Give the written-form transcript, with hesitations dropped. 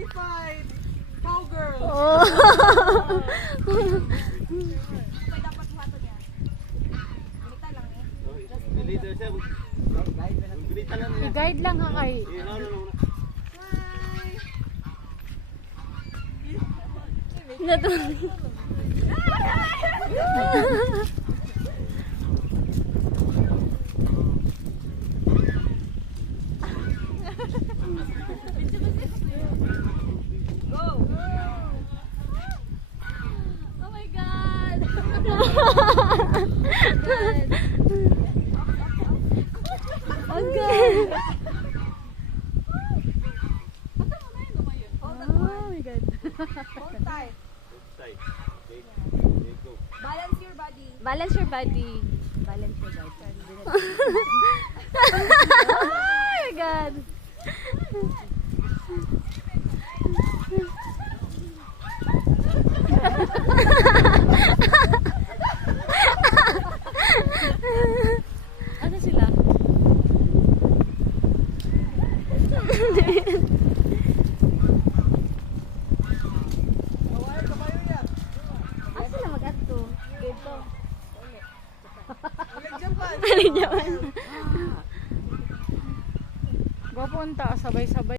certified cowgirl. Oh. dapat hato niya. Ganita lang eh. Leader siya. Ganita lang niya. I-guide lang ha kay. Natulog. Go! Oh my God! Okay. Hold that Oh one. my God. Hold tight. Go. Balance your body. Balance your body. Balance your body. Oh my God. Ano sila? Asa sila mag-ato? Dito. Japan. Go punta, sabay-sabay.